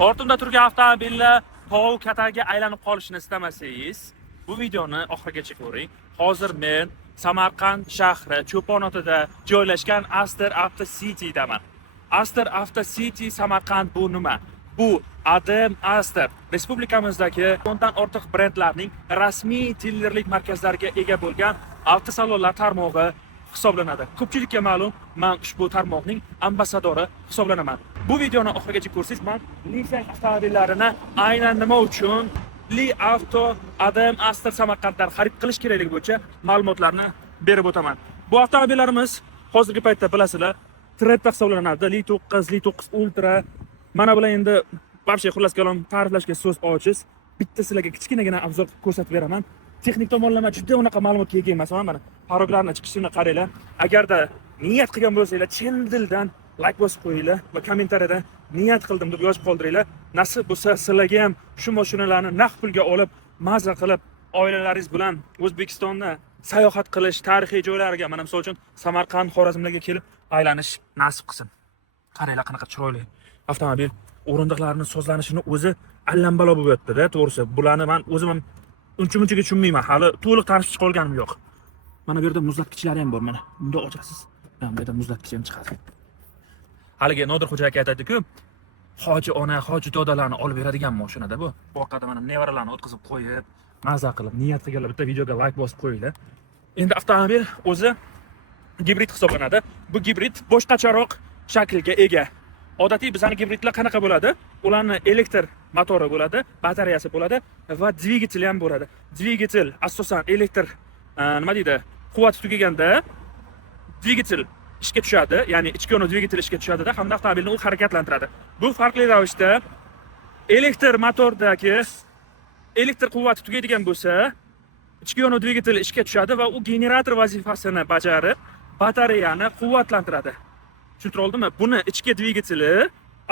Ortimda turgan avtomobillar tog' kataga aylanib qolishini istamasangiz, bu videoni oxirigacha ko'ring. Hozir men Samarqand shahri Cho'ponotida joylashgan Aster Auto City'daman. Aster Auto City Samarqand bu nima? Bu ADM Aster respublikamizdagi 10 dan ortiq brendlarning rasmiy dilerlik markazlariga ega bo'lgan avtosalonlar tarmog'i hisoblanadi. Ko'pchilikka ma'lum, men ushbu tarmoqning ambassadori hisoblanaman. Bu videoni oxirigacha ko'rsangiz, men Nissan avtomobillarini aynan nima uchun Li Auto ADM Aster Samarqanddan xarid qilish kerakligi bo'yicha ma'lumotlarni berib o'taman. Bu avtomobillarimiz hozirgi paytda bilasizlar, trendda hisoblanadi. Li 9, Li 9 Ultra. Mana bular endi barcha xullas kalom ta'riflashga so'z ojiz. Bitta sizlarga kichkinagina obzor ko'rsatib beraman. Texnik tomonlama juda unaqa ma'lumotga ega emasman. Mana paroglarni chiqishini qaranglar. Agarda niyat qilgan bo'lsanglar, chin dildan like bosib qo'yinglar va kommentariyada niyat qildim deb yozib qoldiringlar. Nasib bo'lsa sizlarga ham shu mashinalarni naqd pulga olib, maza qilib oilalaringiz bilan O'zbekistonni sayohat qilish, tarixiy joylariga, mana misol uchun Samarqand, Xorazmlarga kelib aylanish nasib qilsin. Qaranglar qanaqa chiroyli avtomobil. O'rindiqlarning sozlanishini o'zi allambalo bo'lib yotdi-da, to'g'risi. Bularni men o'zim ham uncha-munchaga tushunmayman. Hali to'liq tanishib qolganim yo'q. Mana bu yerda muzlatgichlari ham bor, mana. Bunda ochasiz. Mana bu yerda muzlatgich ham chiqadi. Haligi Nodir xo'ja aka aytadi-ku, hoji ona, hoji dodalarni olib beradigan mashinada bu. Orqada mana nevaralarni o'tkazib qo'yib, maza qilib, niyat qilganlar bitta videoga like bosib qo'yinglar. Endi avtomobil o'zi gibrid hisoblanadi. Bu gibrid boshqacharoq shaklga ega. Odatiy bizning gibridlar qanaqa bo'ladi? Ularning elektr motori bo'ladi, batareyasi bo'ladi va dvigatel ham bo'ladi. Dvigatel asosan elektr nima deydi? Quvvati tugaganda dvigatel ishga tushadi, ya'ni ichki yo'nli dvigatel ishga tushadi-da, hamda avtomobilni u harakatlantiradi. Bu farqli ravishda elektr motordagi elektr quvvati tugaydigan bo'lsa, ichki yo'nli dvigatel ishga tushadi va u generator vazifasini bajarib, batareyani quvvatlantiradi. Tushuntirib oldimmi? Buni ichki dvigateli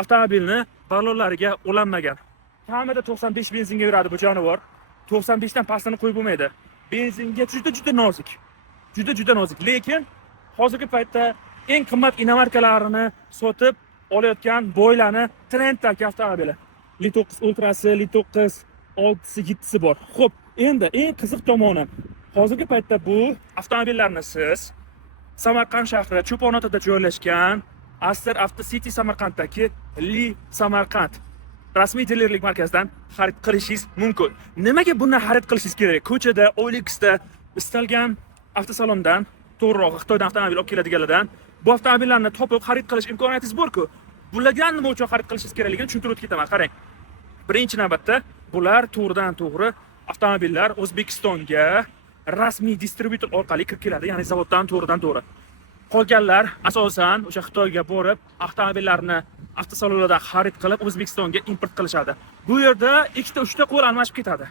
avtomobilni ballonlariga ulanmagan. Kamida 95 benzinga yuradi bu jonivor. 95 dan pastini qo'yib bo'lmaydi. Benzinga juda nozik. Juda nozik. Lekin hozirgi paytda eng qimmat inomarkalarini sotib olayotgan boylarni trenddagi avtomobili. Li 9 Ultrasi, Li 9 6si, 7si bor. Xo'p, endi eng qiziq tomoni, hozirgi paytda bu avtomobillarni siz Samarqand shahri Cho'ponotida joylashgan Aster Auto City Samarqanddagi Li Samarqand rasmiy dilerlik markazidan xarid qilishingiz mumkin. Nimaga bundan xarid qilishingiz kerak? Ko'chada, OLXda istalgan avtosalondan, to'g'riroq Xitoydan avtomobil olib keladiganlardan bu avtomobillarni topib xarid qilish imkoniyatingiz bor-ku. Bularga nima uchun xarid qilishingiz kerakligini tushuntirib o'tib ketaman. Qarang. Birinchi navbatda bular to'g'ridan-to'g'ri avtomobillar O'zbekistonga rasmiy distributor orqali kirib keladi, ya'ni zavoddan to'g'ridan-to'g'ri. Qolganlar asosan o'sha Xitoyga borib, avtomobillarni avtosalonlardan xarid qilib O'zbekistonga import qilishadi. Bu yerda 2-3 ta qo'l almashib ketadi.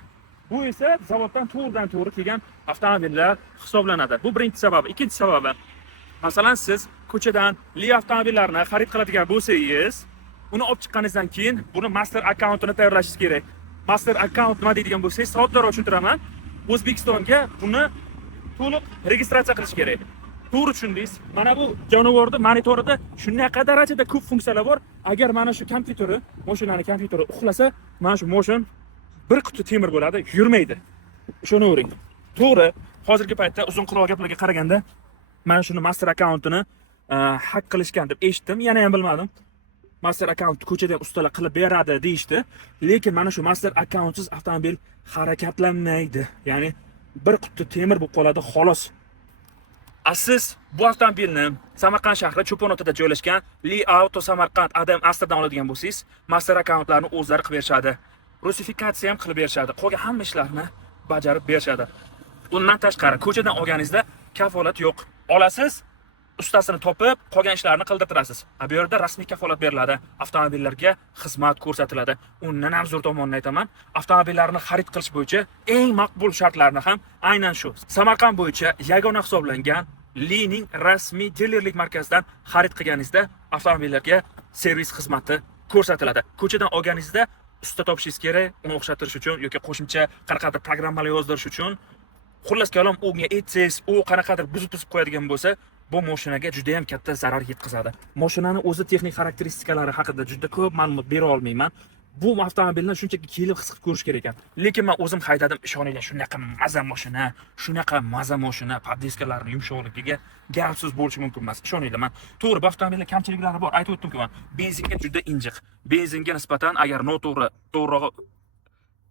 Bu esa zavoddan to'g'ridan-to'g'ri kelgan avtomobillar hisoblanadi. Bu birinchi sababi. Ikkinchi sababi, masalan, siz ko'chadan Li avtomobillarini xarid qiladigan bo'lsangiz, uni olib chiqqaningizdan keyin buni master akkauntini tayyorlashingiz kerak. Master akkaunt nima deydigan bo'lsangiz, soddadroq tushuntiraman. O'zbekistonga buni to'liq registratsiya qilish kerak. To'g'ri tushundingiz. Mana bu jonivorning monitorida shunaqa darajada ko'p funksiyalar bor. Agar mana shu kompyuteri, mashinaning kompyuteri uxlasa, mana shu mashina bir quti temir bo'ladi, yurmaydi. Ishonavering. To'g'ri, hozirgi paytda uzun quloq gaplarga qaraganda mana shuni master akkauntini hack qilishgan deb eshitdim, yana ham bilmadim. Master akkaunt ko'chada ustalar qilib beradi deyishdi, lekin mana shu master akkauntsiz avtomobil harakatlanmaydi. Ya'ni bir quti temir bo'lib qoladi, xolos. Siz bu avtomobilni Samarqand shahri Cho'ponotida joylashgan Li Auto Samarqand ADM Asterdan oladigan bo'lsangiz, master akkauntlarni o'zlari qilib berishadi. Rusifikatsiya ham qilib berishadi. Qolgan hamma ishlarni bajarib berishadi. Bundan tashqari ko'chadan olganingizda kafolat yo'q. Olasiz, ustasini topib, qolgan ishlarni qildirtirasiz. Bu yerda rasmiy kafolat beriladi. Avtomobillarga xizmat ko'rsatiladi. Undan ham zo'r tomonini aytaman. Avtomobillarni xarid qilish bo'yicha eng maqbul shartlarni ham aynan shu. Samarqand bo'yicha yagona hisoblangan Lining rasmiy dilerlik markazidan xarid qilganingizda avtomobillarga servis xizmati ko'rsatiladi. Ko'chadan olganingizda usta topishingiz kerak, uni o'xshatirish uchun yoki qo'shimcha qanaqadir programmalar yozdirish uchun. Xullas kalom, unga aytsangiz, u qanaqadir buzib qo'yadigan bo'lsa, bu mashinaga juda ham katta zarar yetkazadi. Mashinani o'zi texnik xarakteristikalari haqida juda ko'p ma'lumot bera olmayman. bu avtomobilni shunchaki kelib his qilib ko'rish kerak ekan. Lekin men o'zim haydadim, ishoninglar, shunaqa maza mashina, poddiskalarini yumshoqligiga gapsiz bo'lishi mumkin emas. Ishoninglar, men to'g'ri bu avtomobilda kamchiliklari bor. Aytib o'tdim-ku men, benzinga juda injiq. Benzinga nisbatan agar to'g'ri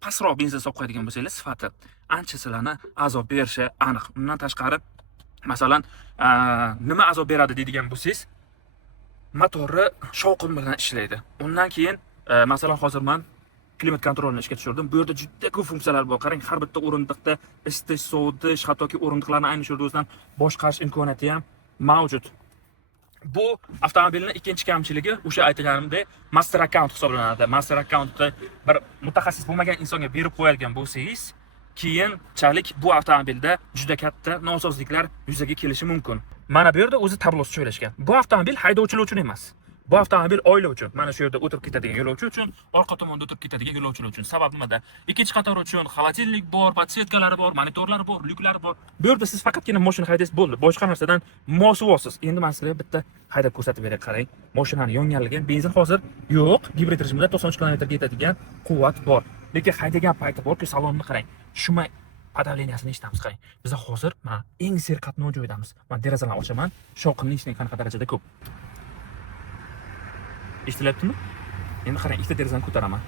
pastroq benzin solib qo'yadigan bo'lsangiz, sifati ancha sizlarni azob berishi aniq. Undan tashqari, masalan, nima azob beradi deydigan bo'lsangiz, motori shovqin bilan ishlaydi. Undan keyin masalan, hozir men klimat kontrolini ishga tushirdim. Bu yerda juda ko'p funksiyalar bor. Qarang, har bitta o'rindiqda isitish, sovutish, hattoki o'rindiqlarni ayni shu o'zidan boshqarish imkoniyati ham mavjud. Bu avtomobilning ikkinchi kamchiligi o'sha aytganimdek master account hisoblanadi. Master accountni bir mutaxassis bo'lmagan insonga berib qo'yilgan bo'lsangiz, keyinchalik bu avtomobilda juda katta nosozliklar yuzaga kelishi mumkin. Mana bu yerda o'zi tablosi joylashgan. Bu avtomobil haydovchilar uchun emas. Bu avtomobil oila uchun. Mana shu yerda o'tirib ketadigan yo'lovchi uchun, orqa tomonda o'tirib ketadigan yo'lovchilar uchun. Sabab nimada? Ikkinchi qator uchun xolodilnik bor, podsvetkalari bor, monitorlari bor, lyuklari bor. Bu yerda siz faqatgina mashina haydaysiz bo'ldi. Boshqa narsadan mosuv-olsiz. Endi men sizlarga bitta haydab ko'rsatib beray, qarang. Mashinani yonganligi, benzin hozir yo'q, gibrid rejimda 90 km ga yetadigan quvvat bor. Lekin haydagan payti borki, salonni qarang. Shumay podavleniyasini eshitamiz, qarang. Biz hozir mana eng serqatnov joydamiz. Men derazalarni ochaman. Shovqinni eshitning qanaqa darajada ko'p. Eshitilyaptimi? Endi qarang, ikkita derazani ko'taraman.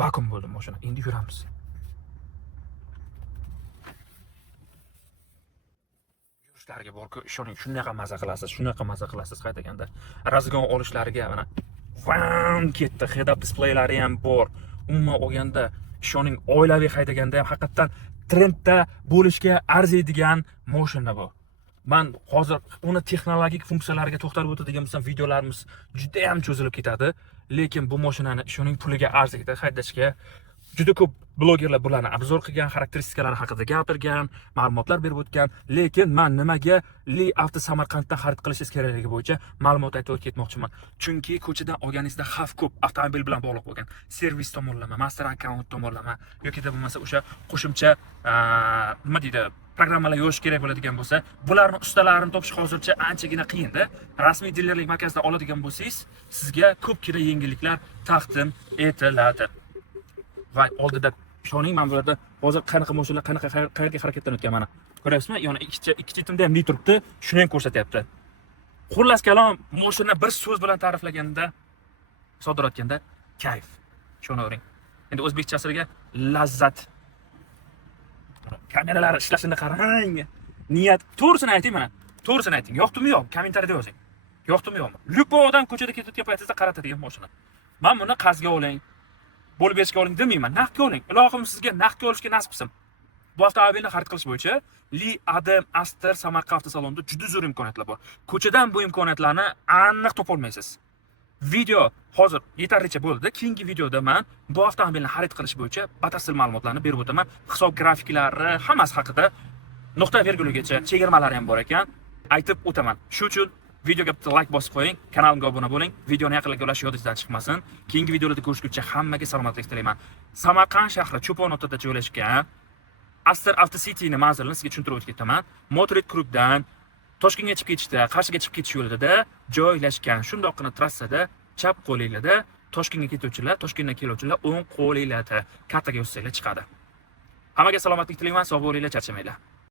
Vakuum bo'ldi mashina. Endi yuramiz. Yurishlariga borku, ishoning, shunaqa maza qilasiz haydaganda. Razgon olishlariga mana vam ketdi. Head-up displaylari ham bor. Umuman olganda, ishoning, oilaviy haydaganda ham haqiqatan trendda bo'lishga arziydigan mashina bu. Men hozir uni texnologik funksiyalariga to'xtalib o'tadigan bo'lsam, videolarimiz juda ham cho'zilib ketadi, lekin bu mashinani ishoning puliga arziydi haydashga. Juda ko'p blogerlar bularni obzor qilgan, xarakteristikalari haqida gapirgan, ma'lumotlar berib o'tgan, lekin men nimaga Li Avto Samarqanddan xarid qilishingiz kerakligi bo'yicha ma'lumot aytib o'tib ketmoqchiman. Chunki ko'chadan olganingizda xavf ko'p avtomobil bilan bog'liq bo'lgan. Servis tomonlama, master account tomonlama yoki da bo'lmasa o'sha qo'shimcha nima deydi, programmalar yozish kerak bo'ladigan bo'lsa, bularning ustalarini topish hozircha anchagina qiyin-da. Rasmiy dilerlik markazida oladigan bo'lsangiz, sizga ko'pgina yengilliklar taqdim etiladi. Va oldida ishoning, men bularda hozir qanaqa mashinalar, qayerga harakatlanayotgan mana. Ko'ryapsizmi? Yana ikki chetimda ham li turibdi, shuni ham ko'rsatyapti. Xullas kalom, mashina bir so'z bilan ta'riflaganda, so'rayotganda kayf. Ishonavering. Endi o'zbekchasiga lazzat. Kameralar ishlashini qarang. Niyat, to'g'risini ayting mana. To'g'risini ayting. Yoqdimi yo'q? Kommentariyada yozing. Yoqdimi yo'qmi? Lyubo odam ko'chada ketayotgan paytingizda qaratadigan mashina. Men buni qarzga oling, bo'lib berishga oling demayman. Naqdga oling. Ilohim sizga naqdga olishga nasib qilsin. Bu avtomobilni xarid qilish bo'yicha Li Adam Aster Samarqand avtosalonida juda zo'r imkoniyatlar bor. Ko'chadan bu imkoniyatlarni aniq topa olmaysiz. Video hozir yetarlicha bo'ldi. Keyingi videoda men bu avtomobilni xarid qilish bo'yicha batafsil ma'lumotlarni berib o'taman. Hisob grafiklari hammasi haqida nuqta virgulgacha chegirmalari ham bor ekan, aytib o'taman. Shuning uchun videoga bitta like bosib qo'ying, kanalimga obuna bo'ling, videoni yaqinlarga ulash yodingizdan chiqmasin. Keyingi videolarda ko'rishguncha hammaga salomatlik tilayman. Samarqand shahri Cho'ponotda joylashgan Aster Auto City'ning manzilini sizga tushuntirib o'tib ketaman. Motorit Krugdan Toshkentga chiqib ketishda, Qarshiga chiqib ketish yo'lida joylashgan. Shundoqqina trassada chap qo'lingizda Toshkentga ketuvchilar, Toshkentdan keluvchilar o'ng qo'lingizda kartaga yossanglar chiqadi. Hammaga salomatlik tilayman, sog' bo'linglar, charchamanglar.